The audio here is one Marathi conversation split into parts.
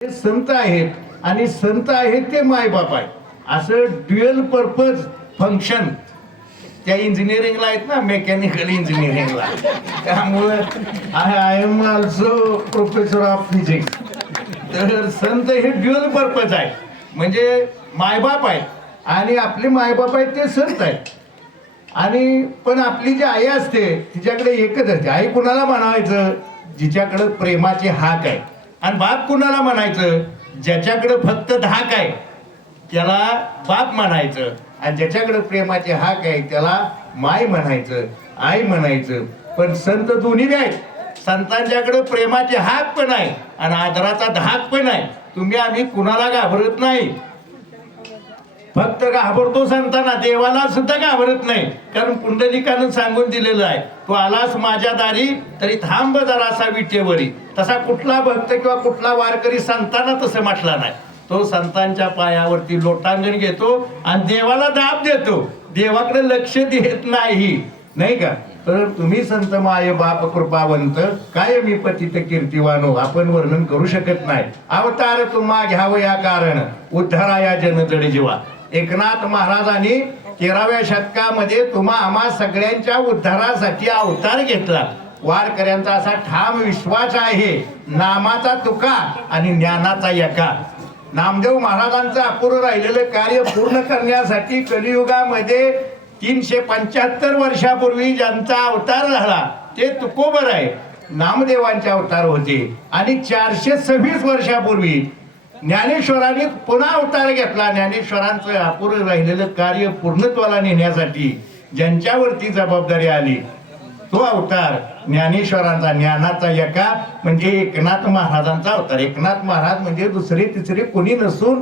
ते संत आहेत आणि संत आहेत ते मायबाप आहे असं ड्युअल पर्पज फंक्शन त्या इंजिनिअरिंगला आहेत ना, मेकॅनिकल इंजिनिअरिंगला. त्यामुळं I am also professor of physics. तर संत हे ड्युअल पर्पज आहे, म्हणजे मायबाप आहेत आणि आपले मायबाप आहेत ते संत आहेत. आणि पण आपली जी आई असते तिच्याकडे एकच असते. आई कुणाला म्हणायचं? जिच्याकडे प्रेमाची हाक आहे. आणि बाप कुणाला म्हणायचं? ज्याच्याकडे फक्त धाक आहे त्याला बाप म्हणायचं, आणि ज्याच्याकडे प्रेमाची हाक आहे त्याला माय म्हणायचं, आई म्हणायचं. पण संत दोन्ही बी आहेत. संतांच्याकडे प्रेमाची हाक पण आहे आणि आदराचा धाक पण आहे. तुम्ही आम्ही कुणाला घाबरत नाही, फक्त घाबरतो संतांना. देवाला सुद्धा घाबरत नाही, कारण पुंडलिकानं सांगून दिलेलं आहे, तू आलास माझ्या दारी तरी थांब जरासा विटेवरी. तसा कुठला भक्त किंवा कुठला वारकरी संतांना तसं म्हटला नाही. तो संतांच्या पायावरती लोटांगण घेतो आणि देवाला दाब देतो, देवाकडे लक्ष देत नाही, नाही का? तर तुम्ही संत माय बाप कृपावंत, काय मी पतित कीर्तिवानो, आपण वर्णन करू शकत नाही. अवतार तुम्हा घ्यावं या कारण, उद्धाराया जनजड जीवा. एकनाथ महाराजांनी 13व्या शतकामध्ये तुम्हा आम्हा सगळ्यांच्या उद्धारासाठी अवतार घेतला. वारकऱ्यांचा असा ठाम विश्वास आहे, नामाचा तुका आणि ज्ञानाचा यका. नामदेव महाराजांचं अपुरं राहिलेलं कार्य पूर्ण करण्यासाठी कलियुगामध्ये 375 वर्षापूर्वी ज्यांचा अवतार झाला ते तुकोबर आहे, नामदेवांचे अवतार होते. आणि 426 वर्षापूर्वी ज्ञानेश्वरांनी पुन्हा अवतार घेतला. ज्ञानेश्वरांचं अपुरं राहिलेलं कार्य पूर्णत्वाला नेण्यासाठी ज्यांच्यावरती जबाबदारी आली तो अवतार ज्ञानेश्वरांचा, ज्ञानाचा यका म्हणजे एकनाथ महाराजांचा अवतार. एकनाथ महाराज म्हणजे दुसरे तिसरे कोणी नसून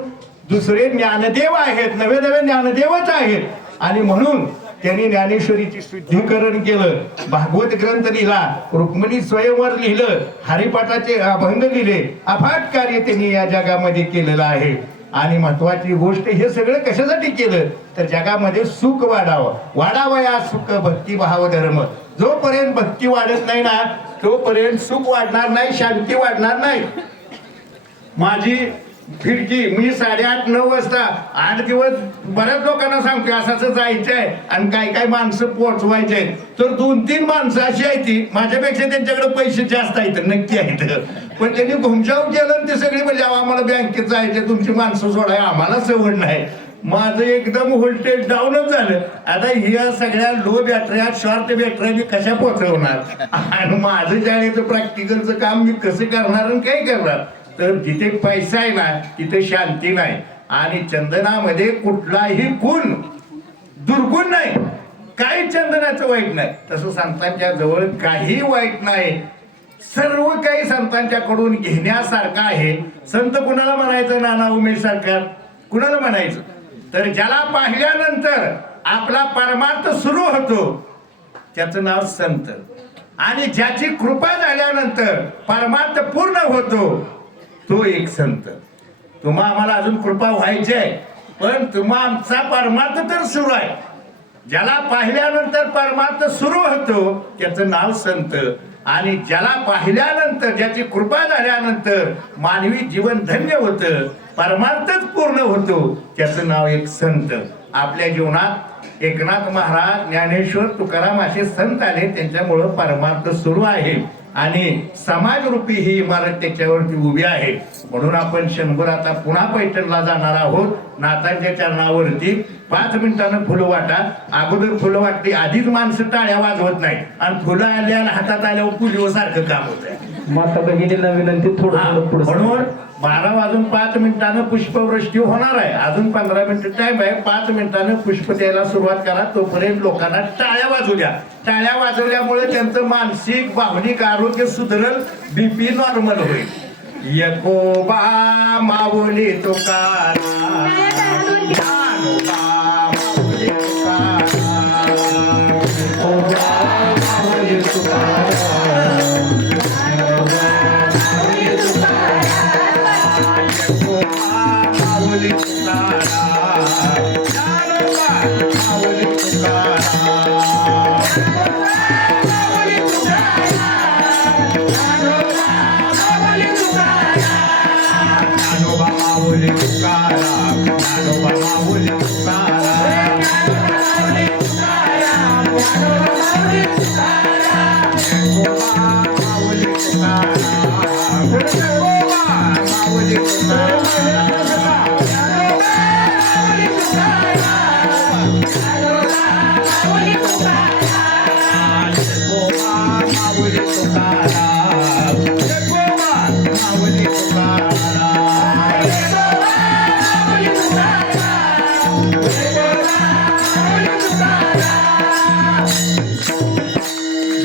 दुसरे ज्ञानदेव आहेत, नवे नवे ज्ञानदेवच आहेत. आणि म्हणून त्यांनी ज्ञानेश्वरीची शुद्धीकरण केलं, भागवत ग्रंथ लिहिला, रुक्मिणी स्वयंवर लिहिलं, हरिपाठाचे अभंग लिहिले. अफाट कार्य त्यांनी या जगामध्ये केलेलं आहे. आणि महत्वाची गोष्ट, हे सगळं कशासाठी केलं तर जगामध्ये सुख वाढावं या सुख भक्ती भाव धर्म. जोपर्यंत भक्ती वाढत नाही ना तोपर्यंत सुख वाढणार नाही, शांती वाढणार नाही. माझी खिडकी, मी 8:30-9 वाजता 8 दिवस बऱ्याच लोकांना सांगतोय असं जायचंय आणि काय काय माणसं पोहोचवायचे, तर 2-3 माणसं अशी आहेत ती माझ्यापेक्षा त्यांच्याकडे पैसे जास्त आहेत, नक्की आहेत. पण त्यांनी घुमजाव केलं आणि ते सगळे म्हणजे आम्हाला बँकेत जायचे, तुमची माणसं सोडाय आम्हाला सवड नाही. माझं एकदम व्होल्टेज डाऊनच झालं. आता ह्या सगळ्या लो बॅटऱ्या, शॉर्ट बॅटऱ्या मी कशा पोहोचवणार आणि माझं शाळेचं प्रॅक्टिकलचं काम मी कसं करणार आणि काय करणार? तर जिथे पैसा आहे ना तिथे शांती नाही. आणि चंदनामध्ये कुठलाही गुण दुर्गुण नाही, काही चंदनाचं वाईट नाही. तसं संतांच्या जवळ काही वाईट नाही, सर्व काही संतांच्याकडून घेण्यासारखं आहे. संत कुणाला म्हणायचं? नाना उमेश सारखा कुणाला म्हणायचं? तर ज्याला पाहिल्यानंतर आपला परमार्थ सुरू होतो त्याचं नाव संत. आणि ज्याची कृपा झाल्यानंतर परमार्थ पूर्ण होतो तो एक संत. तुम्हा आम्हाला अजून कृपा व्हायची आहे, पण तुम्हा आमचा परमार्थ तर सुरू आहे. ज्याला पाहिल्यानंतर परमार्थ सुरू होतो त्याचं नाव संत. आणि ज्याला पाहिल्यानंतर, ज्याची कृपा झाल्यानंतर मानवी जीवन धन्य होतं, परमार्थच पूर्ण होतो, त्याचं नाव एक संत. आपल्या जीवनात एकनाथ महाराज, ज्ञानेश्वर, तुकाराम असे संत आले, त्यांच्यामुळं परमार्थ सुरू आहे आणि समाजरूपी ही इमारत त्याच्यावरती उभी आहे. म्हणून आपण 100 आता पुन्हा पैठणला जाणार आहोत. नाथांच्या चरणावरती 5 मिनिटानं फुलं वाटा. अगोदर फुलं वाटली, आधीच माणसं टाळ्या वाजवत नाही आणि फुलं आल्या आणि हातात आल्यावर पुलिओ सारखं काम होत आहे. माता भगिनीला विनंती थोडं पुढे. म्हणून 12 वाजून 5 मिनिटानं पुष्पवृष्टी होणार आहे. अजून 15 मिनिटं टाइम आहे. 5 मिनिटानं पुष्प द्यायला सुरुवात करा. तोपर्यंत लोकांना टाळ्या वाजू द्या. टाळ्या वाजवल्यामुळे त्यांचं मानसिक भावनिक आरोग्य सुधरल, बीपी नॉर्मल होईल. यकोबा माऊली तुकाराम, ज्ञानोबा माऊली तुकाराम, यकोबा माऊली तुकाराम, ज्ञानोबा माऊली तुकाराम, यकोबा माऊली तुकाराम, ज्ञानोबा माऊली तुकाराम. माऊली तुकाराम ज्ञानोबा माऊली तुकाराम माऊली तुकाराम माऊली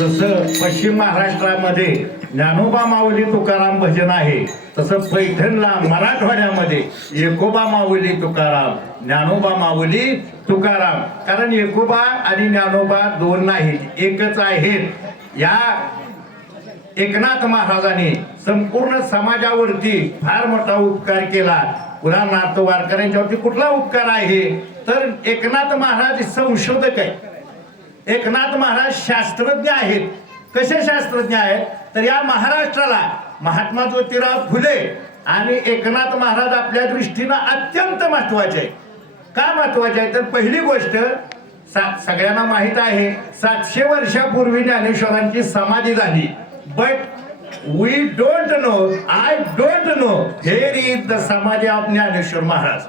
जसं पश्चिम महाराष्ट्रामध्ये ज्ञानोबा माऊली तुकाराम भजन आहे, तसं पैठणला मराठवाड्यामध्ये एकोबा माऊली तुकाराम ज्ञानोबा माऊली तुकाराम. कारण एकोबा आणि ज्ञानोबा दोन नाहीत, एकच आहेत. या एकनाथ महाराजांनी संपूर्ण समाजावरती फार मोठा उपकार केला. उदाहरणार्थ वारकऱ्यांच्यावरती कुठला उपकार आहे तर एकनाथ महाराज संशोधक आहे. एकनाथ महाराज शास्त्रज्ञ आहेत. कसे शास्त्रज्ञ आहेत तर या महाराष्ट्राला महात्मा ज्योतिराव फुले आणि एकनाथ महाराज आपल्या दृष्टीनं अत्यंत महत्वाचे आहे. का महत्वाचे आहे तर पहिली गोष्ट सगळ्यांना माहित आहे 700 वर्षापूर्वी ज्ञानेश्वरांची समाधी झाली. But we don't know, I don't know where is the samadhi of Dnyaneshwar Maharaj.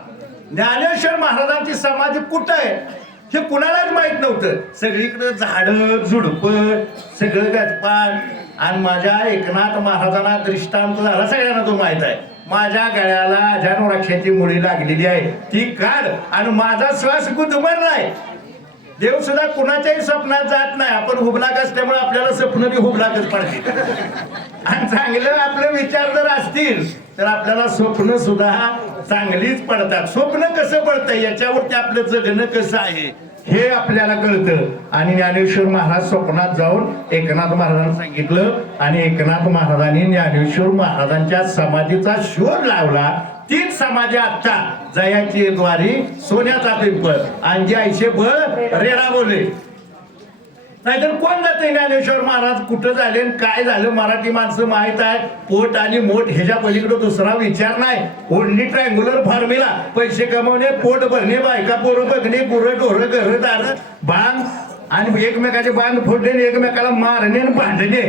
Dnyaneshwar महाराजांची समाधी कुठं आहे हे कुणालाच माहित नव्हतं. सगळीकडे झाडं झुडपं सगळं गजपान. आणि माझ्या एकनाथ महाराजांना दृष्टांत झाला सगळ्यांना तो माहित आहे. माझ्या गळ्याला अजान वृक्षाची मुळी लागलेली आहे, ती काढ. आणि माझा श्वास गुदमरलाय. देव सुद्धा कुणाच्याही स्वप्नात जात नाही. आपण हुबलाक असल्यामुळे आपल्याला स्वप्न बी हुबलाकच पडते. आणि चांगलं आपले विचार जर असतील तर आपल्याला स्वप्न सुद्धा चांगलीच पडतात. स्वप्न कसं पडतं याच्यावरती आपलं जगणं कसं आहे हे आपल्याला कळतं. आणि ज्ञानेश्वर महाराज स्वप्नात जाऊन एकनाथ महाराजांना सांगितलं आणि एकनाथ महाराजांनी ज्ञानेश्वर महाराजांच्या समाधीचा शोध लावला. तीच समाधी आता जयाची द्वारी सोन्याचा पिंपळ आणि जे आयशे बळ रेडा बोले. नाहीतर कोण जाते ज्ञानेश्वर महाराज कुठं झाले काय झालं मराठी माणसं माहित आहे. पोट आणि मोठ ह्याच्या पलीकडे दुसरा विचार नाही. Only triangular formula. पैसे कमवणे, पोट भरणे, बायका पोरं बघणे, गुरं ढोरं घरं दारं बांध आणि एकमेकाचे बांध फोडणे, एकमेकाला मारणे भांडणे,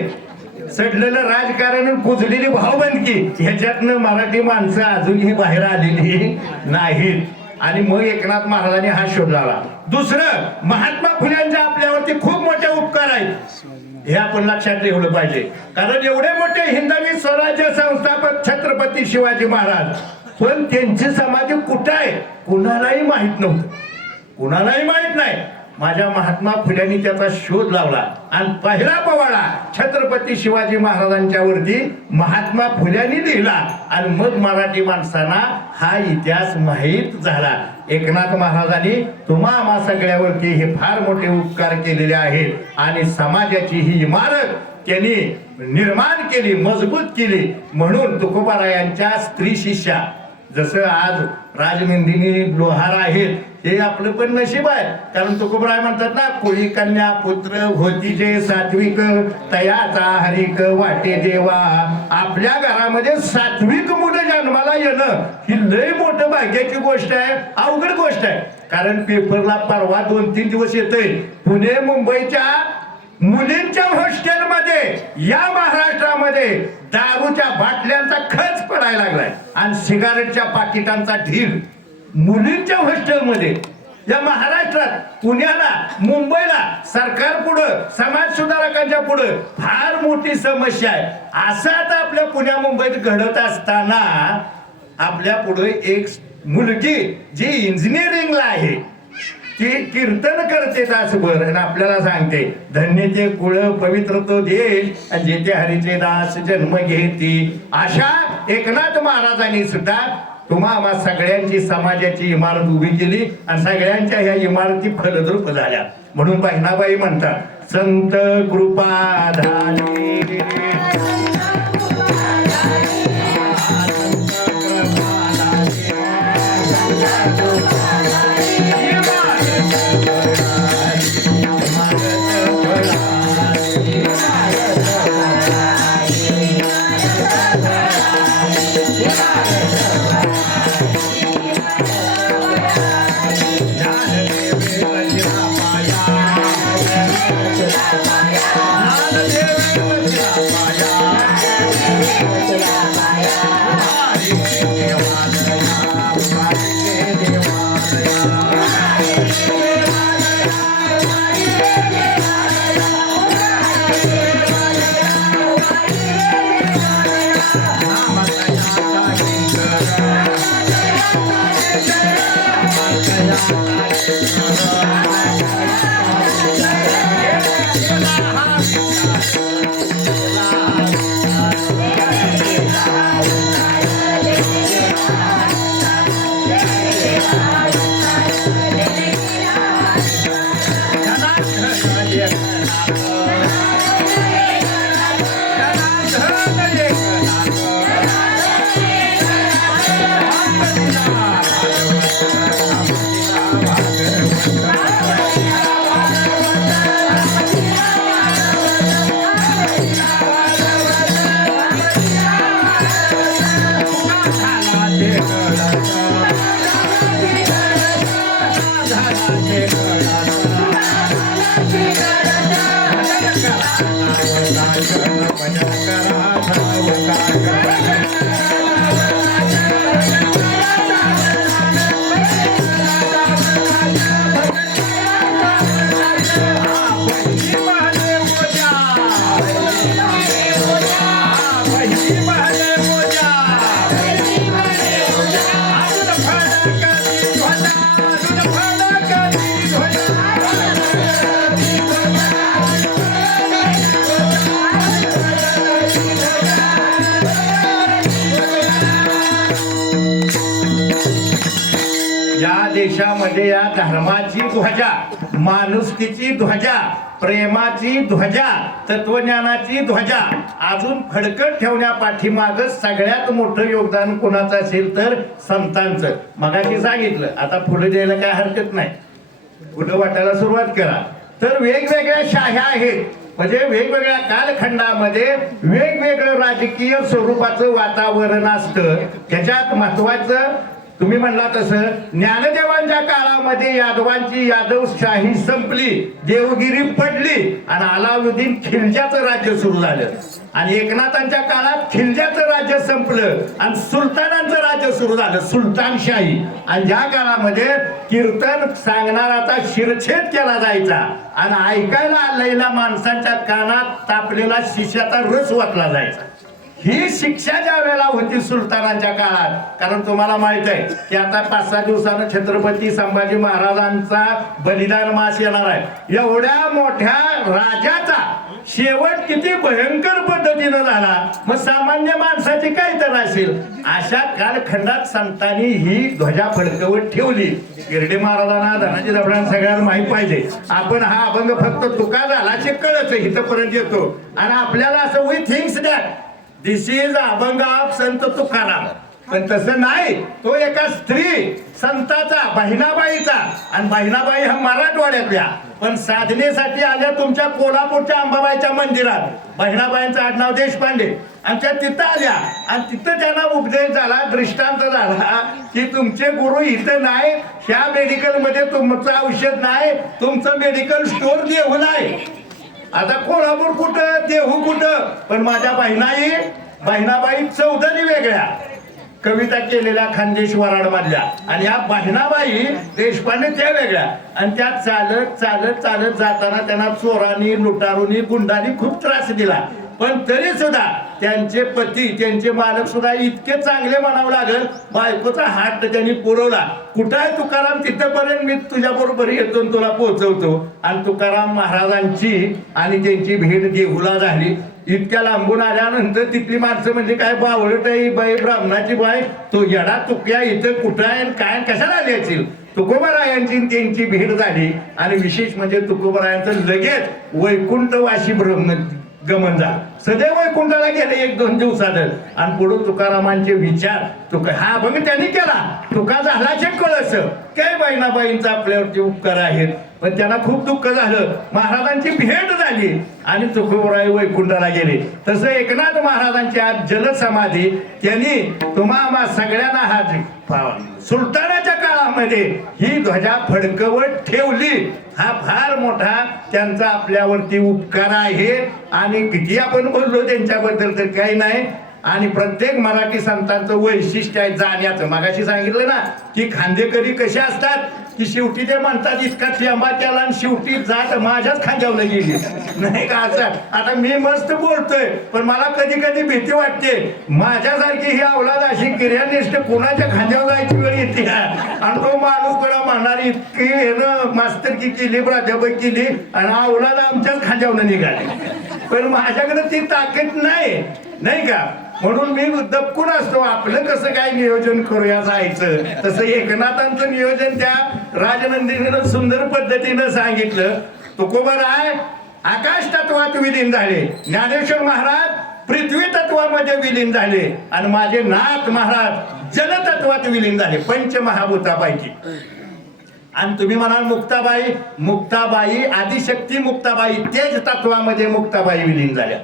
सडलेलं राजकारण, कुजलेली भावबंदकी ह्याच्यातनं मराठी माणसं अजूनही बाहेर आलेली नाहीत. आणि मग एकनाथ महाराजांनी हा शोध लावला. दुसरं महात्मा फुल्यांचे आपल्यावरती खूप मोठे उपकार आहेत हे आपण लक्षात ठेवलं पाहिजे. कारण एवढे मोठे हिंदवी स्वराज्य संस्थापक छत्रपती शिवाजी महाराज, पण त्यांची समाधी कुठं आहे कुणालाही माहित नव्हतं. कुणालाही माहित नाही. माझ्या महात्मा फुल्यांनी त्याचा शोध लावला आणि पहिला पोवाडा छत्रपती शिवाजी महाराजांच्या वरती महात्मा फुल्यांनी लिहिला. आणि मग मराठी माणसांना हा इतिहास माहीत झाला. एकनाथ महाराजांनी तुम्हा आम्हा सगळ्यावरती हे फार मोठे उपकार केलेले आहेत. आणि समाजाची ही इमारत त्यांनी निर्माण केली, मजबूत केली. म्हणून तुकोबारायांच्या स्त्री शिष्या जसं आज राजनंदिनी लोहार आहेत हे आपलं पण नशीब आहे. कारण तुकोबराय म्हणतात ना, कुळी कन्या पुत्र होती जे सात्विक तयाचा हरिक वाटे देवा. आपल्या घरामध्ये सात्विक मुलं जन्माला येणं ही लय मोठं भाग्याची गोष्ट आहे, अवघड गोष्ट आहे. कारण पेपरला परवा 2-3 दिवस येतोय पुणे मुंबईच्या मुलींच्या हॉस्टेलमध्ये या महाराष्ट्रामध्ये दारूच्या बाटल्यांचा खच पडायला लागलाय आणि सिगारेटच्या पाकिटांचा ढीग मुलींच्या हॉस्टेलमध्ये. या महाराष्ट्रात पुण्याला मुंबईला सरकार पुढं समाज सुधारकांच्या पुढं फार मोठी समस्या आहे. असं आता आपल्या पुण्या मुंबईत घडत असताना आपल्या पुढे एक मुलगी जी इंजिनिअरिंगला आहे ती कीर्तन करते तासभर आणि आपल्याला सांगते धन्य ते कुळ पवित्र तो देश आणि जेथे हरीचे दास जन्म घेती. अशा एकनाथ महाराजांनी सुद्धा तुम्हा सगळ्यांची समाजाची इमारत उभी केली आणि सगळ्यांच्या ह्या इमारती फलद्रूप झाल्या. म्हणून बहिणाबाई म्हणतात संत कृपा झाली. या देशामध्ये या धर्माची ध्वजा, माणुसकीची ध्वजा, प्रेमाची ध्वजा, तत्वज्ञानाची ध्वजा अजून फडकत ठेवण्या पाठीमाग सगळ्यात मोठं योगदान कोणाचं असेल तर संतांचं. मगाशी सांगितलं, आता फुलं द्यायला काय हरकत नाही, फुलं वाटायला सुरुवात करा. तर वेगवेगळ्या शाह्या आहेत, म्हणजे वेगवेगळ्या कालखंडामध्ये वेगवेगळं राजकीय स्वरूपाचं वातावरण असतं. त्याच्यात महत्वाचं तुम्ही म्हणला तसं ज्ञानदेवांच्या काळामध्ये यादवांची यादवशाही संपली, देवगिरी पडली आणि अलाउद्दीन खिलज्याचं राज्य सुरू झालं. आणि एकनाथांच्या काळात खिलज्याचं राज्य संपलं आणि सुलतानांचं राज्य सुरू झालं, सुलतानशाही. आणि ज्या काळामध्ये कीर्तन सांगणाराचा शिरछेद केला जायचा आणि ऐकायला आलेल्या माणसांच्या कानात तापलेला शिष्याचा रस वाटला जायचा. ही शिक्षा ज्या वेळेला होती सुलतानांच्या काळात, कारण तुम्हाला माहित आहे की आता 5-6 दिवसानं छत्रपती संभाजी महाराजांचा बलिदान मास येणार आहे. एवढ्या मोठ्या राजाचा शेवट किती भयंकर पद्धतीनं झाला, मग सामान्य माणसाची काय तर असेल. अशा कालखंडात संतांनी ही ध्वजा फडकवत ठेवली. गिरडे महाराजांना, धनाजी दफडांना सगळ्यांना माहित पाहिजे, आपण हा अभंग फक्त तुका झालाचे कळच इथपर्यंत येतो आणि आपल्याला असं we thinks that this is abhang of Sant Tukaram. पण तसं नाही, तो एका स्त्री संताचा, बहिणाबाईचा. आणि बहिणाबाई हा मराठवाड्यातल्या, पण साधनेसाठी आल्या तुमच्या कोल्हापूरच्या अंबाबाईच्या मंदिरात. बहिणाबाईंचं आडनाव देशपांडे. आणि त्या तिथं आल्या आणि तिथं त्यांना उपदेश झाला, दृष्टांत झाला की तुमचे गुरु इथं नाही, ह्या मेडिकल मध्ये तुमचं औषध नाही, तुमचं मेडिकल स्टोर देऊ नाही. आता कोल्हापूर कुठं, देहू कुठं, पण माझ्या बहिणाबाई चौधरी वेगळ्या, कविता केलेल्या खानदेश वराड मधल्या, आणि या बहिणाबाई देशपांडे त्या वेगळ्या. आणि त्या चालत चालत चालत जाताना त्यांना चोरांनी, लुटारूनी, गुंडांनी खूप त्रास दिला. पण तरी सुद्धा त्यांचे पती, त्यांचे मालक सुद्धा इतके चांगले म्हणावं लागल, बायकोचा हात त्यांनी पुरवला. कुठं आहे तुकाराम, तिथपर्यंत मी तुझ्या बरोबर येतो आणि तुला पोहोचवतो. आणि तुकाराम महाराजांची आणि त्यांची भेट देहूला झाली. इतक्या लांबून आल्यानंतर तिथली माणसं म्हणजे काय, बावळट आहे बाई, ब्राह्मणाची बाई, तो येडा तुक्या इथं कुठं आहे, काय कशाला आली असेल. तुकोबारायांची त्यांची भेट झाली. आणि विशेष म्हणजे तुकोबारायांचं लगेच वैकुंठवासी गमन झालं. सदैव वैकुंठाला गेले 1-2 दिवसातच. आणि पुढे तुकारामांचे विचार, हा अभंग त्यांनी केला, तुका झालाचे कळस, काय बहिणाबाईंचा आपल्यावरती उपकार आहेत. पण त्यांना खूप दुःख झालं, महाराजांची भेट झाली आणि तुकोबराय वैकुंठाला गेले. तसं एकनाथ महाराजांची आज जलसमाधी त्यांनी तुम्हा सगळ्यांना सुलतानाच्या काळामध्ये ही ध्वजा फडकवत ठेवली. हा फार मोठा त्यांचा आपल्यावरती उपकार आहे. आणि किती आपण बोललो त्यांच्याबद्दल तर काही नाही. आणि प्रत्येक मराठी संतांचं वैशिष्ट्य आहे जाण्याचं. मगाशी सांगितलं ना की खांदेकरी कसे असतात की शेवटी ते म्हणतात इतका ठेंबा केला आणि शेवटी जात माझ्याच खांद्यावर गेली, नाही का? असं आता मी मस्त बोलतोय पण मला कधी कधी भीती वाटते माझ्यासारखी ही अवलाद अशी क्रियानिष्ठ कोणाच्या खांद्यावर जायची वेळ येते आणि तो माणूस कोणा म्हणणार इतकी मास्तरकी केली, प्राध्यापक केली आणि अवलाद आमच्याच खांद्यावर निघाली. पण माझ्याकडे ती ताकद नाही, नाही का? म्हणून मी दबकून असतो आपलं कसं काय नियोजन करूया जायचं. तसं एकनाथांचं नियोजन त्या राजनंदिनीनं सुंदर पद्धतीनं सांगितलं. तुकोबराय आकाश तत्वात विलीन झाले, ज्ञानेश्वर महाराज पृथ्वी तत्वामध्ये विलीन झाले आणि माझे नाथ महाराज जलतत्वात विलीन झाले, पंचमहाभूतापैकी. आणि तुम्ही म्हणाल मुक्ताबाई, मुक्ताबाई आदिशक्ती मुक्ताबाई तेज तत्वामध्ये मुक्ताबाई विलीन झाल्या.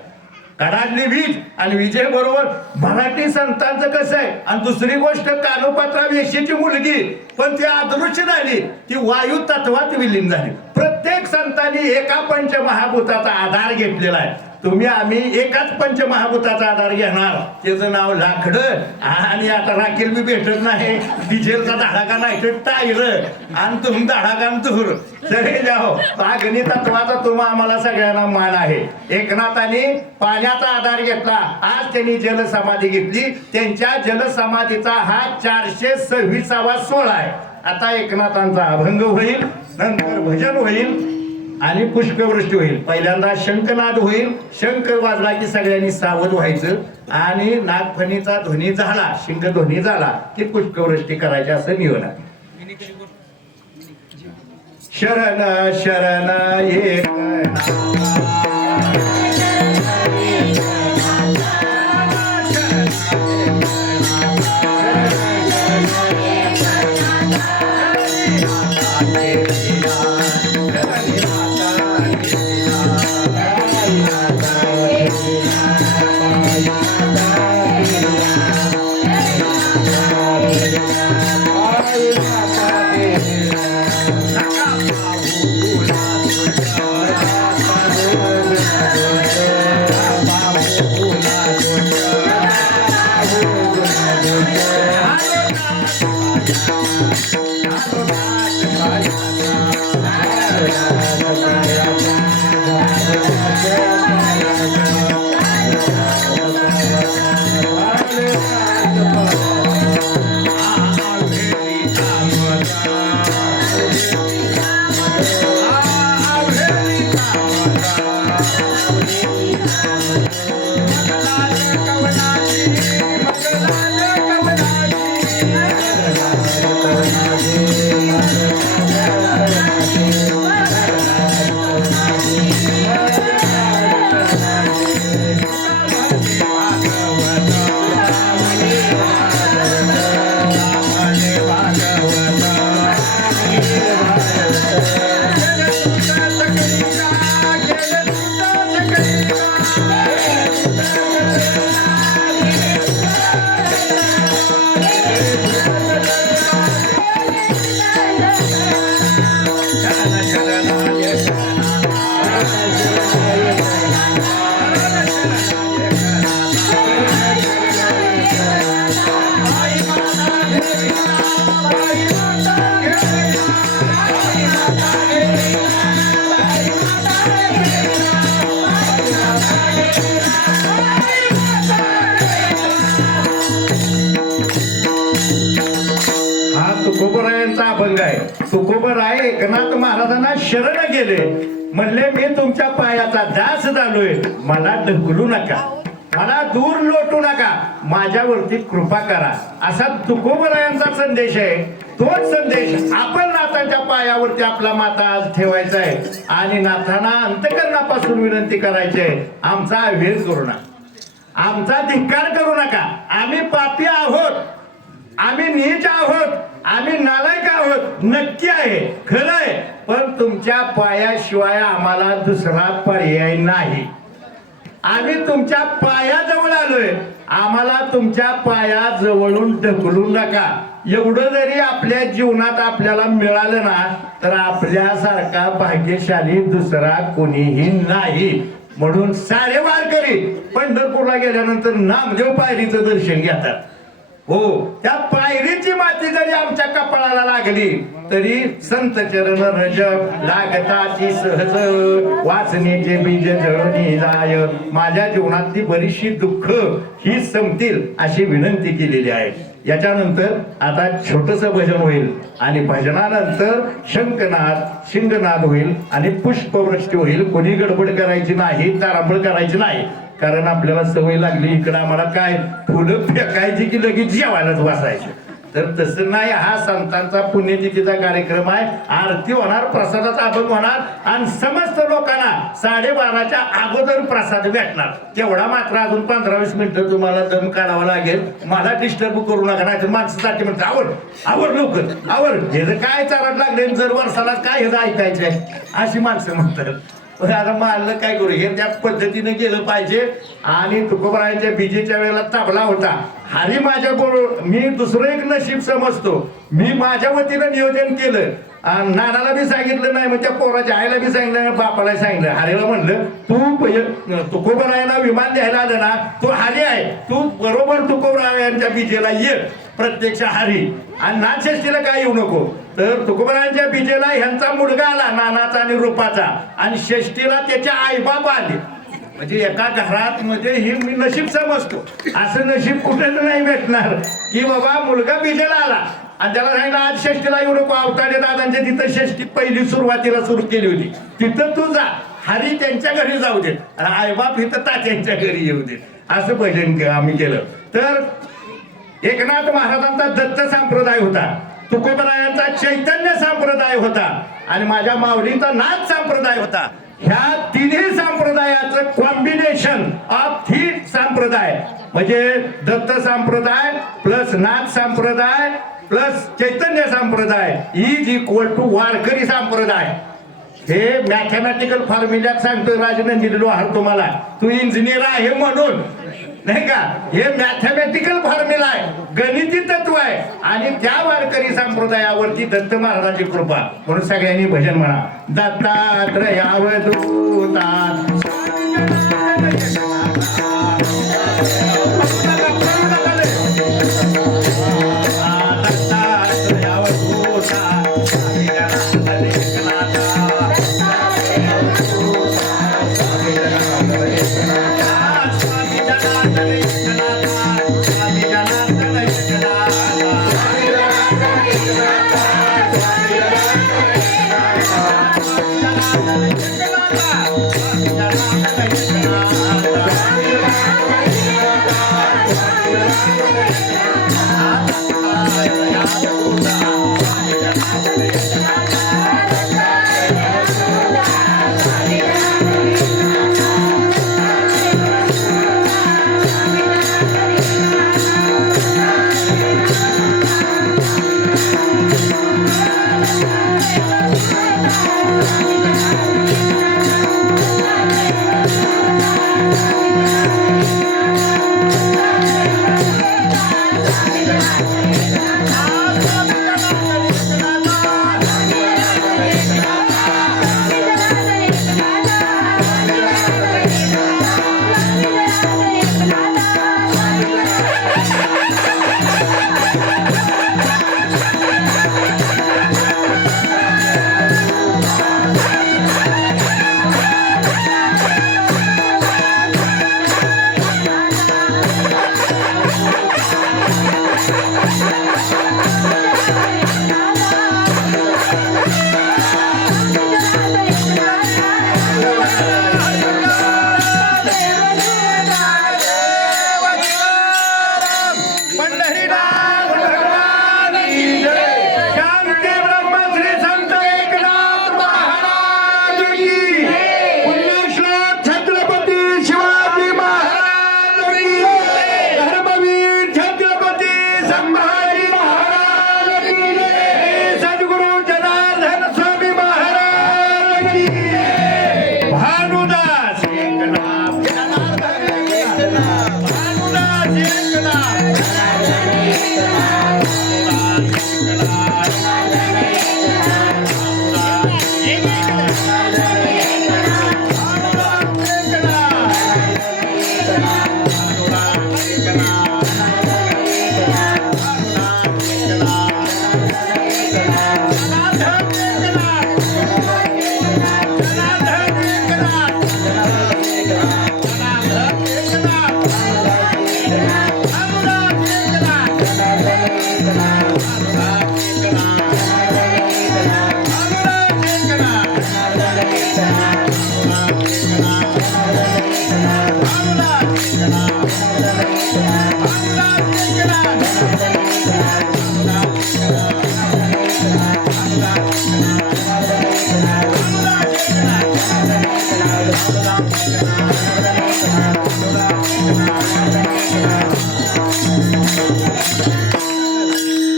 कडाडली वीज आणि विजेबरोबर मराठी संतांचं कसं आहे. आणि दुसरी गोष्ट कानोपात्रा वेशीची मुलगी पण ती अदृश्य झाली, ती वायू तत्वात विलीन झाली. प्रत्येक संतांनी एका पंचमहाभूताचा आधार घेतलेला आहे. तुम्ही आम्ही एकाच पंचमहाभूताचा आधार घेणार, त्याचं नाव लाकडं. आणि आता राखेल बी भेटत नाही, डिझेलचा धडाका नाही तर टायर आणि तुम्ही धडाका दूर तरी जाओ. अग्नी तत्वाचा तुम्हा आम्हाला सगळ्यांना मान आहे. एकनाथाने पाण्याचा आधार घेतला, आज त्यांनी जलसमाधी घेतली. त्यांच्या जलसमाधीचा हा 426वा सोहळा आहे. आता एकनाथांचा अभंग होईल, नंतर भजन होईल आणि पुष्पवृष्टी होईल. पहिल्यांदा शंखनाद होईल, शंख वाजला की सगळ्यांनी सावध व्हायचं आणि नागफणीचा ध्वनी झाला, शिंग ध्वनी झाला की पुष्पवृष्टी करायची असं नियम आहे. शरण शरण एकनाथ तुकोबराय एकनाथ महाराजांना शरण गेले, म्हणले मी तुमच्या पायाचा दास झालोय, मला ढकलू नका, मला दूर लोटू नका, माझ्यावरती कृपा करा. असा तुकोबरायांचा संदेश आहे. तोच संदेश आपण नाथांच्या पायावरती आपला माता आज ठेवायचा आहे आणि नाथांना अंतकरणापासून विनंती करायची आहे, आमचा अवेर करू नका, आमचा धिक्कार करू नका. आम्ही पापी आहोत, आम्ही नीच आहोत, आम्ही नालायक आहोत, नक्की आहे, खरं आहे. पण तुमच्या पायाशिवाय आम्हाला दुसरा पर्याय नाही. आम्ही तुमच्या पायाजवळ आलोय, आम्हाला तुमच्या पायाजवळून ढकलू नका. एवढं जरी आपल्या जीवनात आपल्याला मिळालं ना तर आपल्यासारखा भाग्यशाली दुसरा कोणीही नाही. म्हणून सारे वारकरी पंढरपूरला गेल्यानंतर नामदेव पायरीचं दर्शन घेतात. हो, त्या पायरीची माती जरी आमच्या कपाळाला लागली तरी संत चरण रजब लागताची सहज वासनेचे बीज जळून जाय. माझ्या जीवनातली बरीचशी दुःख ही संपतील अशी विनंती केलेली आहे. याच्यानंतर आता छोटस भजन होईल आणि भजनानंतर शंखनाद शिंगनाद होईल आणि पुष्पवृष्टी होईल. कोणी गडबड करायची नाही, तारांबळ करायची नाही, कारण आपल्याला सवय लागली इकडं आम्हाला काय फुलं फेकायची की लगेच जेवायलाच बसायचं. तर तसं नाही, हा संतांचा पुण्यतिथीचा कार्यक्रम आहे. आरती होणार, प्रसादाचा अभंग होणार आणि समस्त लोकांना 12:30च्या अगोदर प्रसाद भेटणार. तेवढा मात्र अजून 15-20 मिनिटं तुम्हाला दम काढावा लागेल. मला डिस्टर्ब करू नका, नाही तर माणसासाठी म्हणतात आवर लवकर आवर, हे जर काय चालत लागले जर वर्षाला काय हे ऐकायचंय अशी माणसं म्हणतात. आता मारलं काय करू, हे त्या पद्धतीने गेलं पाहिजे. आणि तुकोबारायांच्या बीजेच्या वेळेला तबला होता. हरी माझ्या बरोबर, मी दुसरं एक नशीब समजतो, मी माझ्या वतीनं नियोजन केलं. नानाला बी सांगितलं नाही, मग त्या पोराच्या आईला बी सांगितलं, बापाला सांगितलं. हरीला म्हणलं तू तुकोबारायांना विमान द्यायला आलं ना, तू हरी आहे, तू बरोबर तुकोबारायांच्या बीजेला ये प्रत्यक्ष हरी, आणि नाथषष्ठीला काय येऊ नको. तर तुकोबारायांच्या बीजेला ह्यांचा मुलगा आला नानाचा आणि रूपाचा, आणि षष्ठीला त्याच्या आईबाप आले. म्हणजे एका घरात मध्ये ही मी नशीब समजतो. असं नशीब कुठेच नाही भेटणार की बाबा मुलगा बीजेला आला आणि त्याला सांगितलं आज षष्ठीला येऊ नको. अवताडे दादांच्या तिथं षष्ठी पहिली सुरुवातीला सुरू केली होती, तिथं तू जा, हरी त्यांच्या घरी जाऊ दे आणि आईबाप इथं तात्यांच्या घरी येऊ दे. असं भजन आम्ही केलं. तर एकनाथ महाराजांचा दत्त संप्रदाय होता, तुकोबरायांचा चैतन्य संप्रदाय होता आणि माझ्या माऊलींचा नाथ संप्रदाय होता. ह्या तिन्ही संप्रदायाचं कॉम्बिनेशन ऑफ थ्री संप्रदाय म्हणजे दत्त संप्रदाय प्लस नाथ संप्रदाय प्लस चैतन्य संप्रदाय इज इक्वल टू वारकरी संप्रदाय. हे मॅथमॅटिकल फॉर्म्युल्यात सांगतोय राजनंदिनी लोहार तुम्हाला, तू इंजिनियर आहे म्हणून नाही का, हे मॅथमॅटिकल फॉर्म्युला आहे, गणिती तत्व आहे. आणि त्या वारकरी संप्रदायावरती दत्त महाराजांची कृपा. म्हणून सगळ्यांनी भजन म्हणा, दत्तात्रयावधूता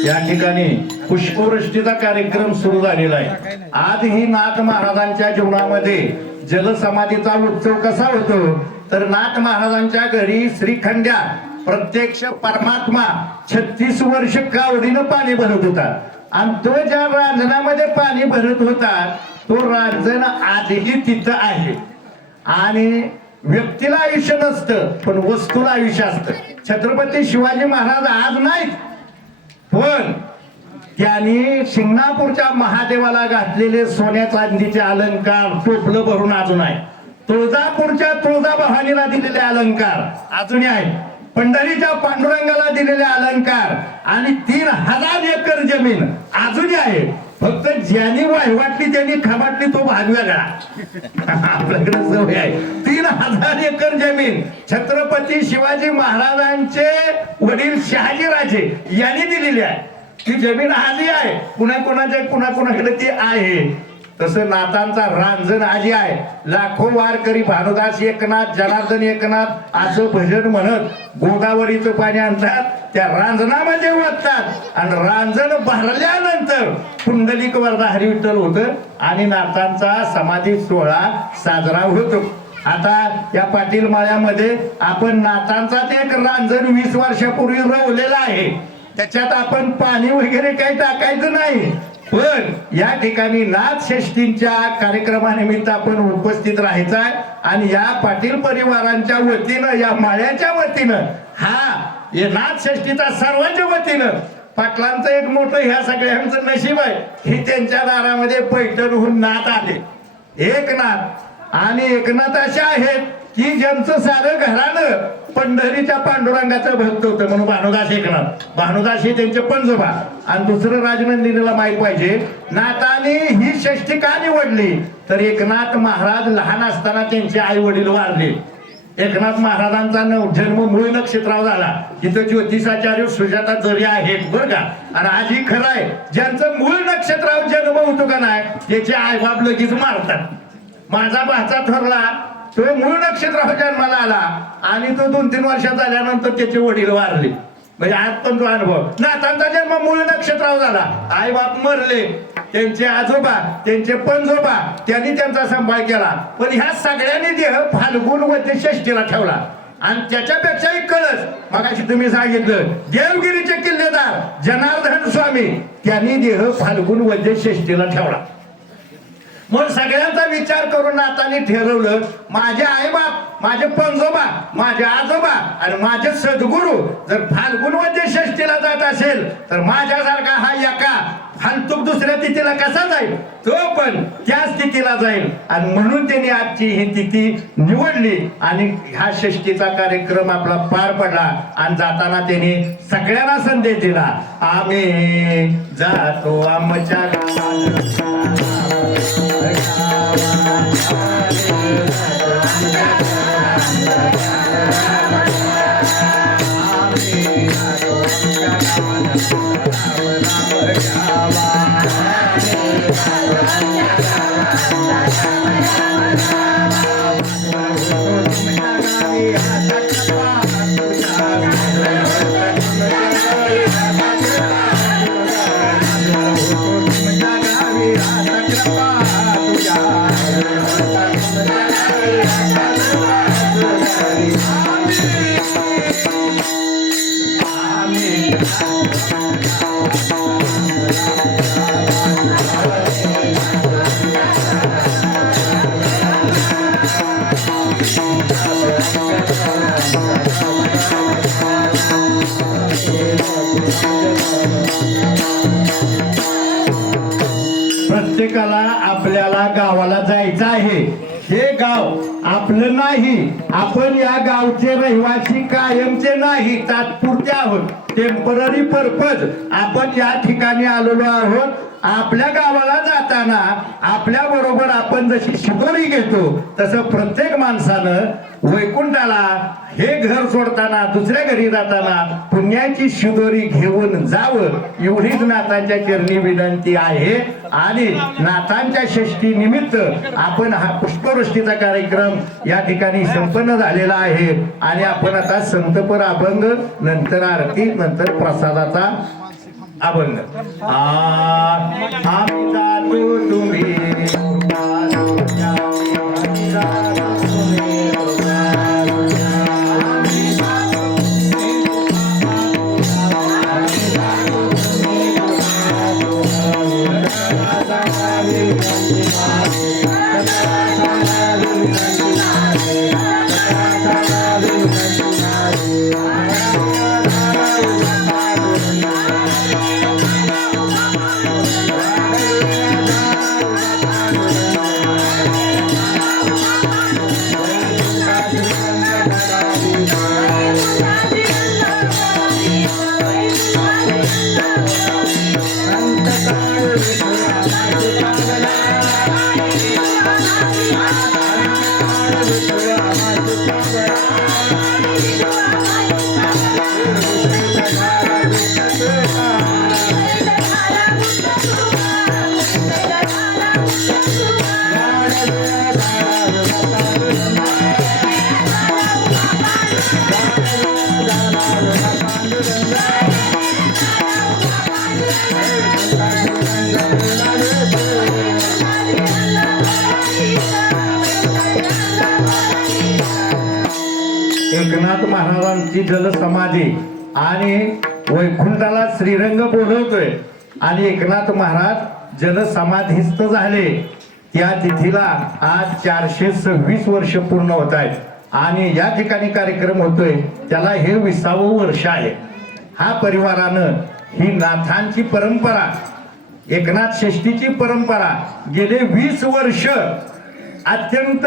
या ठिकाणी पुष्पवृष्टीचा कार्यक्रम सुरू झालेला आहे. आज ही नाथ महाराजांच्या जीवनामध्ये जलसमाधीचा उत्सव कसा होतो तर नाथ महाराजांच्या घरी श्रीखंड्या प्रत्यक्ष परमात्मा 36 वर्ष कावडीनं पाणी भरत होता आणि तो ज्या रांजणामध्ये पाणी भरत होता तो रांजण आजही तिथं आहे. आणि व्यक्तीला आयुष्य नसतं पण वस्तूला आयुष्य असतं. छत्रपती शिवाजी महाराज आज नाहीत पण त्यांनी शिंगणापूरच्या महादेवाला घातलेले सोन्या चांदीचे अलंकार टोपलं भरून अजून आहे. तुळजापूरच्या तुळजाभवानीला दिलेले अलंकार अजूनही आहे. पंढरीच्या पांडुरंगाला दिलेले अलंकार आणि 3000 एकर जमीन अजूनही आहे. फक्त ज्यांनी वाटली त्यांनी खबाटली तो भाग वेगळा. आपल्याकडे सवय आहे. 3000 एकर जमीन छत्रपती शिवाजी महाराजांचे वडील शहाजीराजे यांनी दिलेली आहे. ती जमीन आजही आहे. कुणाकडे ती आहे. तसं नाथांचा रांजण आजी आहे. लाखो वारकरी भानुदास एकनाथ जनार्दन एकनाथ असं भजन म्हणत गोदावरीचं पाणी आणतात त्या रांजणामध्ये ओततात आणि रांजण भरल्यानंतर पुंडलिक वरदा हरिविठ्ठल होतं आणि नाथांचा समाधी सोहळा साजरा होतो. आता या पाटील माळ्यामध्ये आपण नाथांचाच एक रांजण 20 वर्षापूर्वी रवलेला आहे. त्याच्यात आपण पाणी वगैरे काही टाकायचं नाही पण या ठिकाणी नाथ षष्ठींच्या कार्यक्रमानिमित्त आपण उपस्थित राहायचं आहे. आणि या पाटील परिवारांच्या वतीनं या माळ्याच्या वतीनं हा नाथ षष्ठीचा सर्वांच्या वतीनं पाटलांचं एक मोठं ह्या सगळ्यांचं नशीब आहे की त्यांच्या दारामध्ये पैठणहून नाथ आले. एकनाथ आणि एकनाथ असे आहेत की ज्यांचं सारं घरानं पंढरीच्या पांडुरंगाचं भक्त होतं म्हणून भानुदास एकनाथ. भानुदास हे त्यांचे पंजोबा. आणि दुसरं राजनंदिनीला माहित पाहिजे नाथाने ही षष्ठी का निवडली तर एकनाथ महाराज लहान असताना त्यांचे आई वडील वारले. एकनाथ महाराजांचा जन्म मूळ नक्षत्रावर झाला. तिथं ज्योतिषाचार्य सुजाता जरी आहेत बरं का. आणि आजही खरं आहे ज्यांचं मूळ नक्षत्रावर जन्म होतो का नाही त्याचे आईबाप लगेच मारतात. माझा भाचा ठरला तो मूळ नक्षत्रावर जन्माला आला आणि तो 2-3 वर्षात झाल्यानंतर त्याचे वडील वारले. म्हणजे आज पण तो अनुभव. नाथांचा जन्म मूळ नक्षत्रावर झाला. आई बाप मरले. त्यांचे आजोबा त्यांचे पंजोबा त्यांनी त्यांचा सांभाळ केला. पण ह्या सगळ्यांनी देह फाल्गुन वद्य षष्ठीला ठेवला. आणि त्याच्यापेक्षाही कळस मगाशी तुम्ही सांगितलं देवगिरीचे किल्लेदार जनार्दन स्वामी त्यांनी देह फाल्गुन वद्य षष्ठीला ठेवला. मग सगळ्यांचा विचार करून नाथांनी ठरवलं माझे आईबाप माझे पंजोबा माझे आजोबा आणि माझे सद्गुरू जर फाल्गुन वद्य षष्ठीला जात असेल तर माझ्यासारखा हा एका फालतूक दुसऱ्या तिथीला कसा जाईल तो पण त्या स्थितीला जाईल. आणि म्हणून त्यांनी आजची ही तिथी निवडली आणि ह्या षष्ठीचा कार्यक्रम आपला पार पडला. आणि जाताना त्यांनी सगळ्यांना संदेश दिला आम्ही जातो आमच्या प्रत्येकाला आपल्याला गावाला जायचं आहे. हे गाव आपलं नाही. आपण या गावचे रहिवासी कायमचे नाही, तात्पुरते आहोत. टेम्पररी पर्पज आपण या ठिकाणी आलेलो आहोत. आपल्या गावाला जाताना आपल्या बरोबर आपण जशी शिदोरी घेतो तसं प्रत्येक माणसानं वैकुंठाला हे घर सोडताना दुसऱ्या घरी जाताना पुण्याची शिदोरी घेऊन जावं, एवढीच नाथांच्या चरणी विनंती आहे. आणि नाथांच्या षष्टी निमित्त आपण हा पुष्पवृष्टीचा कार्यक्रम या ठिकाणी संपन्न झालेला आहे. आणि आपण आता संतपर अभंग, नंतर आरती, नंतर प्रसादाचा अभंग. आम्ही जातो तुम्ही एकनाथ महाराजांची जलसमाधी आणि वैकुंठाला श्रीरंग बोलवतोय आणि एकनाथ महाराज जलसमाधीस्थ झाले. त्या तिथीला आज 426 वर्ष पूर्ण होत आहेत आणि या ठिकाणी कार्यक्रम होतोय त्याला हे 20वे वर्ष आहे. हा परिवारानं ही नाथांची परंपरा, एकनाथ षष्टीची परंपरा गेले 20 वर्ष अत्यंत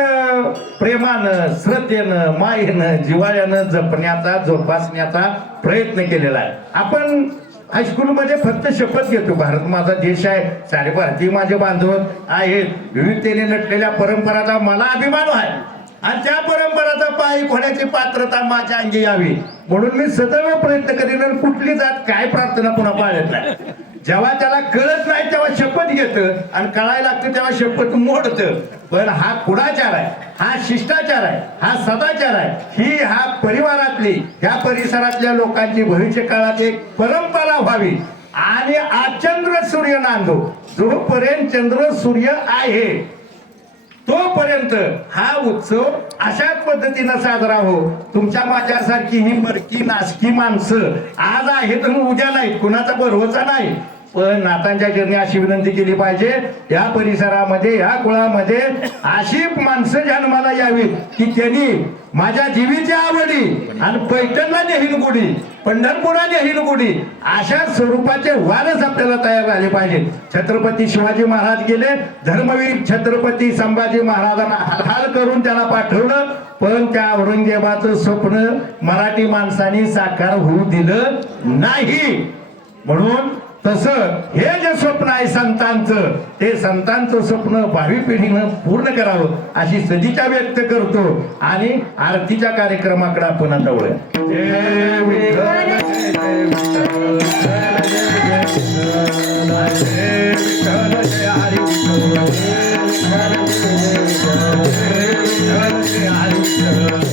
प्रेमानं, श्रद्धेनं, मायेनं, जिव्हाळ्यानं जपण्याचा, जोपासण्याचा प्रयत्न केलेला आहे. आपण हायस्कूलमध्ये फक्त शपथ घेतो, भारत माझा देश आहे, सारे भारतीय माझे बांधव आहेत, विविधतेने नटलेल्या परंपराचा मला अभिमान आहे आणि त्या परंपराचा पायी होण्याची पात्रता माझ्या अंगी यावी म्हणून मी सदैव प्रयत्न करीन. आणि कुठली जात काय प्रार्थना पुन्हा पाळत नाही. जेव्हा त्याला कळत नाही तेव्हा शपथ घेतं आणि कळायला लागतं तेव्हा शपथ मोडतं. पण हा कुडाचार आहे, हा शिष्टाचार आहे, हा सदाचार आहे. ही हा परिवारातली, ह्या परिसरातल्या लोकांची भविष्य काळात एक परंपरा व्हावी. आणि आज चंद्र सूर्य नांदो, जोपर्यंत चंद्र सूर्य आहे तोपर्यंत हा उत्सव अशाच पद्धतीनं साजरा हो. तुमच्या माझ्यासारखी ही मरकी नासकी माणसं आज आहेत आणि उद्या नाहीत, कुणाचा भरोसा नाही. पण नाथांच्या चरणी अशी विनंती केली पाहिजे, या परिसरामध्ये, या कुळामध्ये अशी माणसं जन्माला यावीत की त्यांनी माझ्या जीवीच्या आवडी आणि पैठणला नेहीन गुढी, पंढरपुरा नेहीन गुढी, अशा स्वरूपाचे वारस आपल्याला तयार झाले पाहिजेत. छत्रपती शिवाजी महाराज गेले, धर्मवीर छत्रपती संभाजी महाराजांना हाल करून त्याला पाठवलं, पण त्या औरंगजेबाचं स्वप्न मराठी माणसांनी साकार होऊ दिलं नाही. म्हणून तसं हे जे स्वप्न आहे संतांचं, ते संतांचं स्वप्न भावी पिढीनं पूर्ण करावं अशी सदिच्छा व्यक्त करतो आणि आरतीच्या कार्यक्रमाकडे आपण आता वळूया. जय विठ्ठल, जय विठ्ठल, जय विठ्ठल, जय हरी विठ्ठल, जय विठ्ठल, जय विठ्ठल, जय हरी विठ्ठल,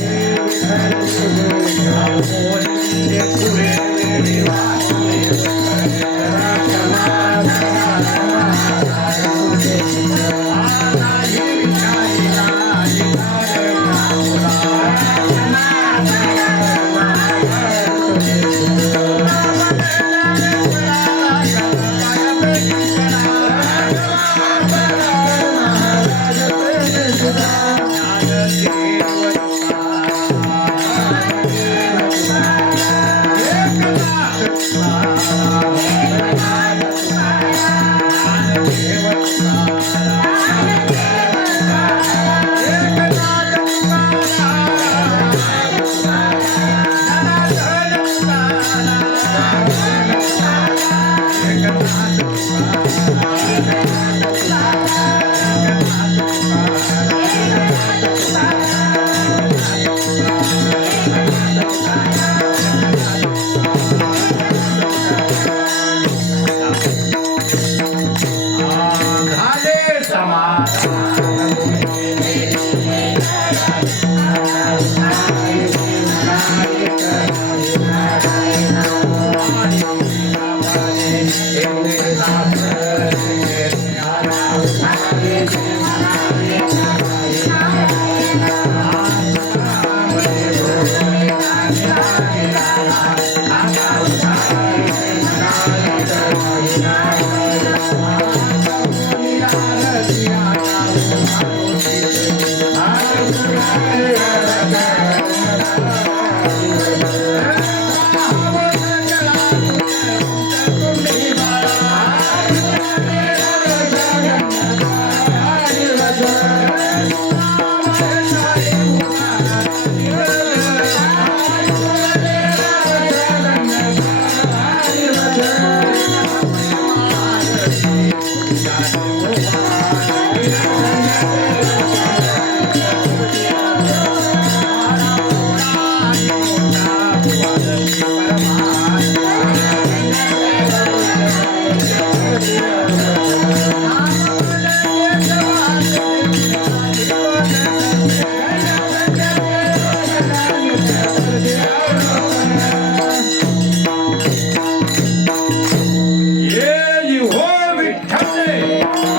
ये हो विठ्ठल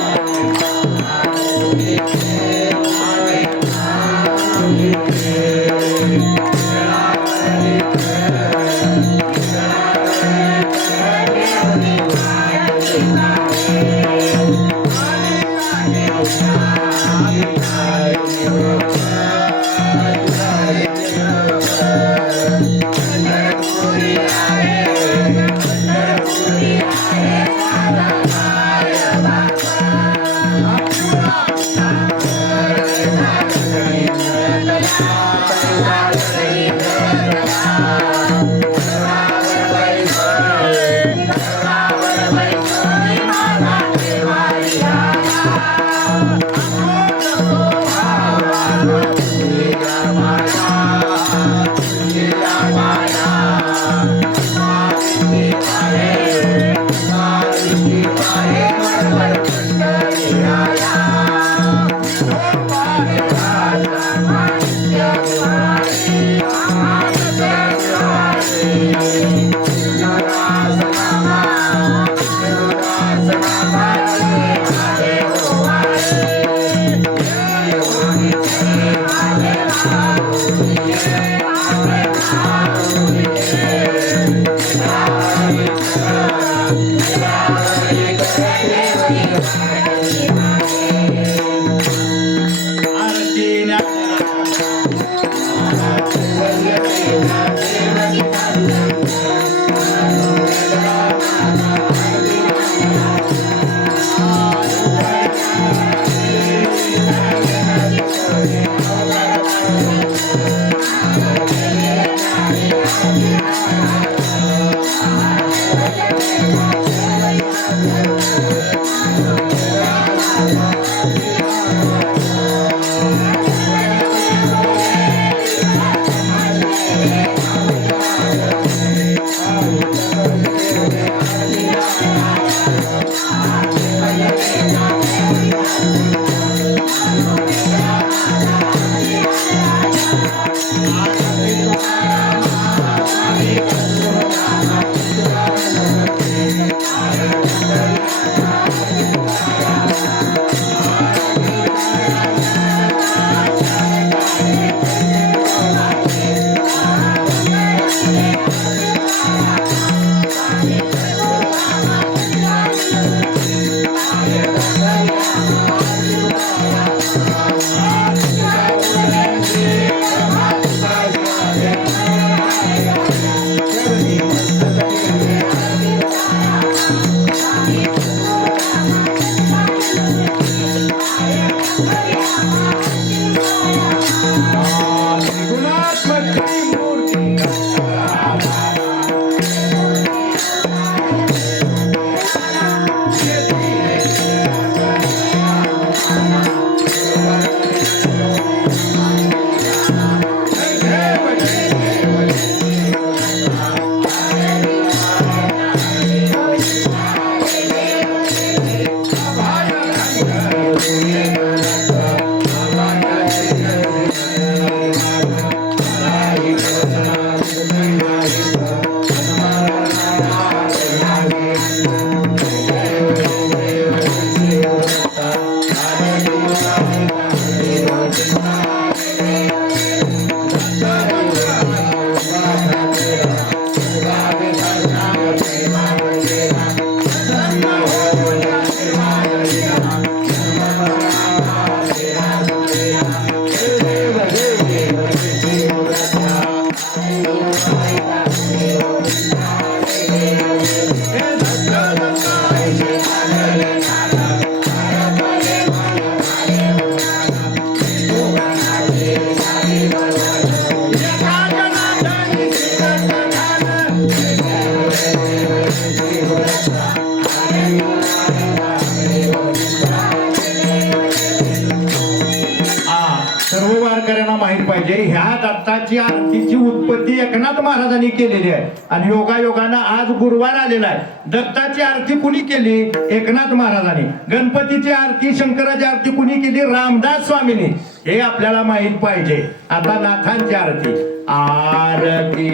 माहित पाहिजे, ह्या दत्ताची आरतीची उत्पत्ती एकनाथ महाराजांनी केलेली आहे आणि योगायोगानं आज गुरुवार आलेला आहे. दत्ताची आरती कुणी केली? एकनाथ महाराजांनी. गणपतीची आरती, शंकराची आरती कुणी केली? रामदास स्वामींनी. हे आपल्याला माहित पाहिजे. आता नाथांची आरती. आरती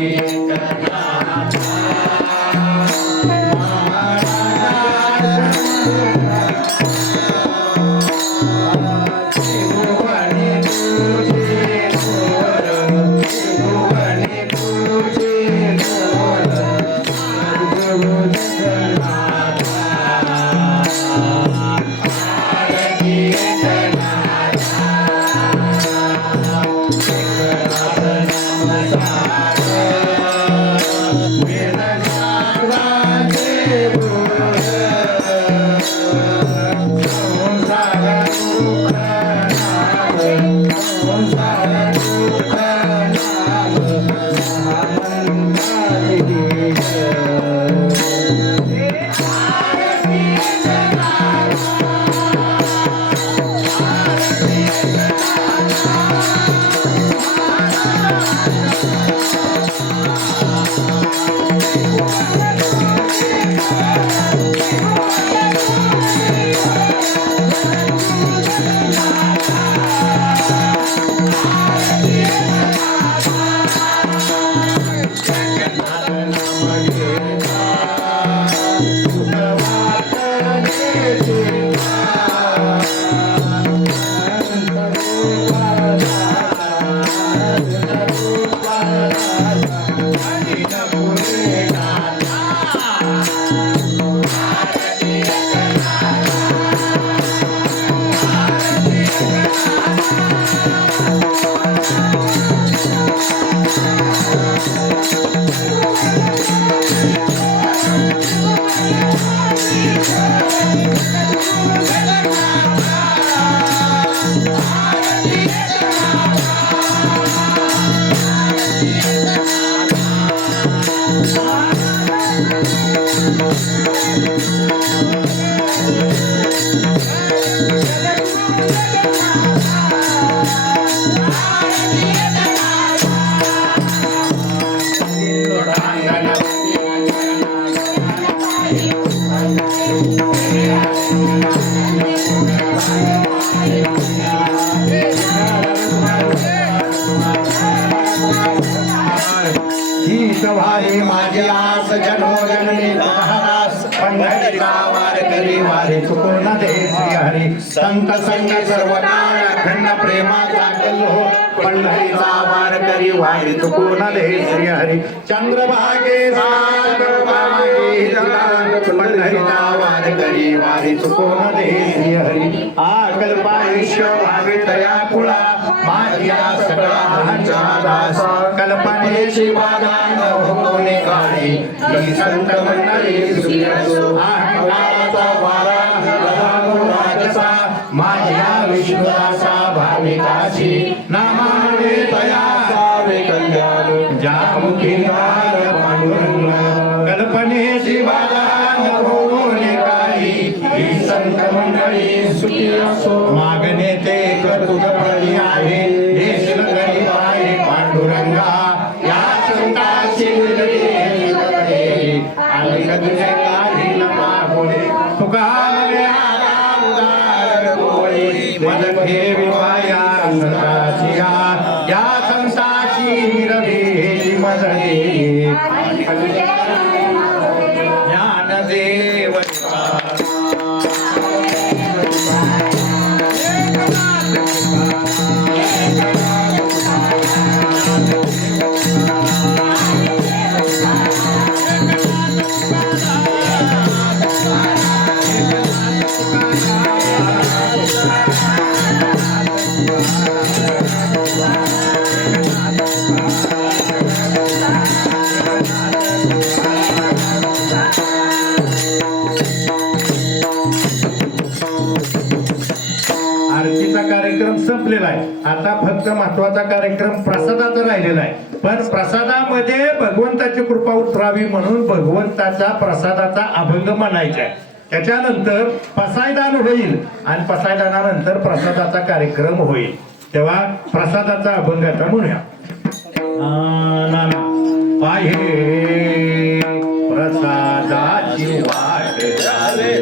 वारे माझी आस जनोजननी दास पंढरीचा वार करी वारे चुकून दे श्री हरी संत संग सर्व काळ अखंड प्रेमाचा कल्लो पंढरीचा वार करी वारे चुकून दे श्री हरी चंद्रभागे पंढरीचा वार करी वारे चुकून दे श्री हरी आकल्पायुष्य भावे तया कुळा माझी आस सगळा दास कल्पनेची बाधा कोणी काळी ही संत मंडळी सुखी असो अहंकाराचा वारा राजसा माझ्या विश्वासा भाविकाची नामाने तया सावे कल्याण ज्यामुखी द्वार पांडुरंग कल्पनेची बाधा कोणी काळी ही संत मंडळी सुखी असो मागणे ते तुझ प्रती आहे देश गरीब आहे पांडुरंगा या संताची आणि तुझे काही नमा बोले तुका मदत ठेवी माया संताची या संताची रवी मदे ज्ञानदेव आरतीचा कार्यक्रम संपलेला आहे. आता फक्त महत्वाचा कार्यक्रम प्रसादाचा राहिलेला आहे. पण प्रसादामध्ये भगवंताची कृपा उतरावी म्हणून भगवंताचा प्रसादाचा अभंग म्हणायचा आहे. त्याच्यानंतर पसायदान होईल आणि पसायदानानंतर प्रसादाचा कार्यक्रम होईल. तेव्हा प्रसादाचा अभंग आता म्हणूया. नाना पाहे प्रसादाची वाट झाले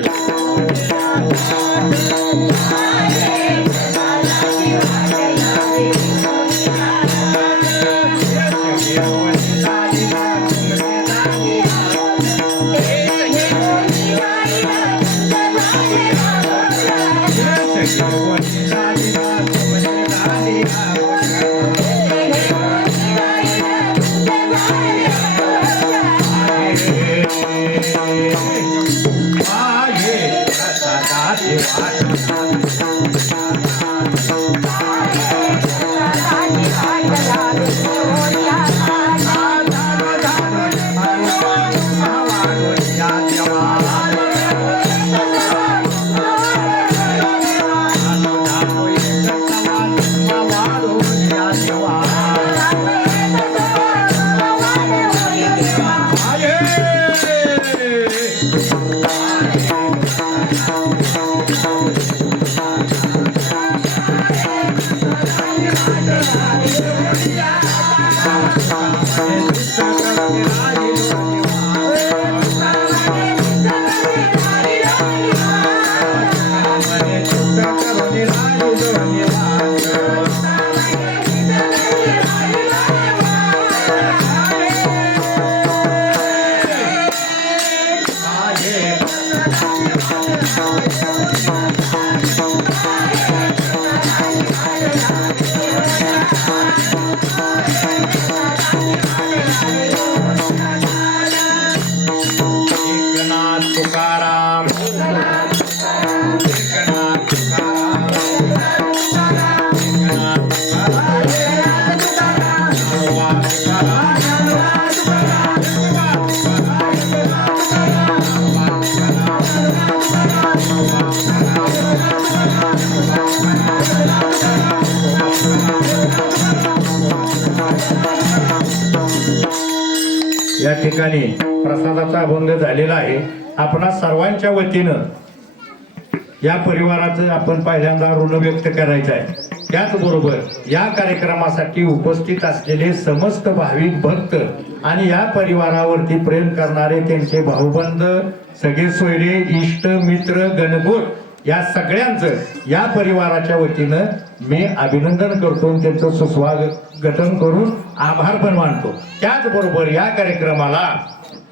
या ठिकाणी प्रसादाचा अभंग झालेला आहे. आपणा सर्वांच्या वतीनं या परिवाराचं आपण पहिल्यांदा ऋण व्यक्त करायचं आहे. त्याचबरोबर या कार्यक्रमासाठी उपस्थित असलेले समस्त भाविक भक्त आणि या परिवारावरती प्रेम करणारे त्यांचे भाऊबंद, सगळे सोयरे, इष्ट, मित्र, गणगोत या सगळ्यांचं या परिवाराच्या वतीनं मी अभिनंदन करतो आणि त्यांचं सुस्वागतन करून आभार पण मानतो. त्याचबरोबर या कार्यक्रमाला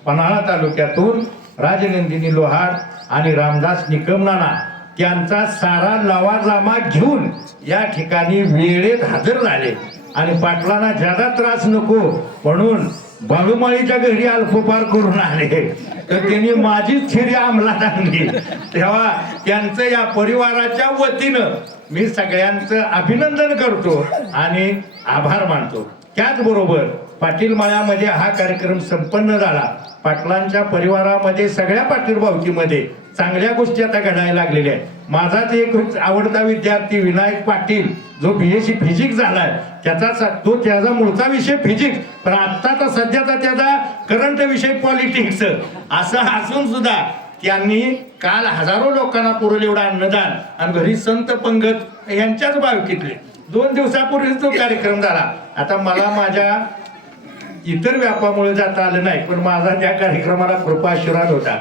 पन्हाळा तालुक्यातून राजनंदिनी लोहार आणि रामदास निकमनाना त्यांचा सारा लवाजमा घेऊन या ठिकाणी वेळेत हजर झाले आणि पाटलांना ज्यादा त्रास नको म्हणून बाळूमाळीच्या घरी अल्पोपार करून आले तर त्यांनी माझीच थिरी अंमलात आणली. तेव्हा त्यांचं या परिवाराच्या वतीनं मी सगळ्यांचं अभिनंदन करतो आणि आभार मानतो. त्याचबरोबर पाटील माळ्यामध्ये हा कार्यक्रम संपन्न झाला. पाटलांच्या परिवारामध्ये सगळ्या पाटील भावकीमध्ये चांगल्या गोष्टी आता घडायला लागलेल्या आहेत. माझाच एक आवडता विद्यार्थी विनायक पाटील जो BSc फिजिक्स झालाय त्याचा मूळचा विषय फिजिक्स पण आत्ताचा सध्याचा त्याचा करंट विषय पॉलिटिक्स असं असून सुद्धा त्यांनी काल हजारो लोकांना पुरवलं एवढं अन्नदान आणि घरी संत पंगत यांच्याच भावकीतले 2 दिवसापूर्वीच तो कार्यक्रम झाला. आता मला माझ्या इतर व्यापामुळे जाता आलं नाही पण माझा त्या कार्यक्रमाला कृपा आशीर्वाद होता.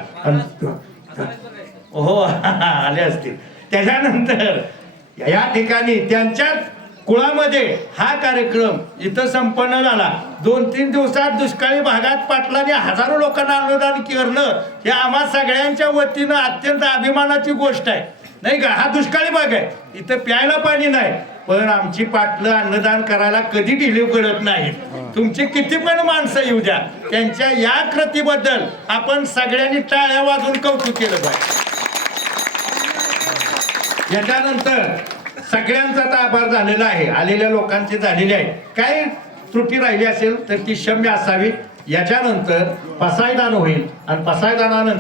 हो आले असतील. त्याच्यानंतर या ठिकाणी त्यांच्याच कुळामध्ये हा कार्यक्रम इथं संपन्न झाला. 2-3 दिवसात दुष्काळी भागात पाटलांनी हजारो लोकांना अनुदान करणं हे आम्हा सगळ्यांच्या वतीनं अत्यंत अभिमानाची गोष्ट आहे नाही का. हा दुष्काळी भाग आहे, इथं प्यायला पाणी नाही पण आमची पाटलं अन्नदान करायला कधी ढिली करत नाहीत. तुमची किती पण माणसं येऊ द्या त्यांच्या या कृतीबद्दल आपण सगळ्यांनी टाळ्या वाजून कौतुक केलं पाहिजे. याच्यानंतर सगळ्यांचा आता आभार झालेला आहे, आलेल्या लोकांचे झालेले आहे. काही त्रुटी राहिली असेल तर ती क्षम्य असावी. याच्यानंतर पसायदान होईल आणि पसायदानानंतर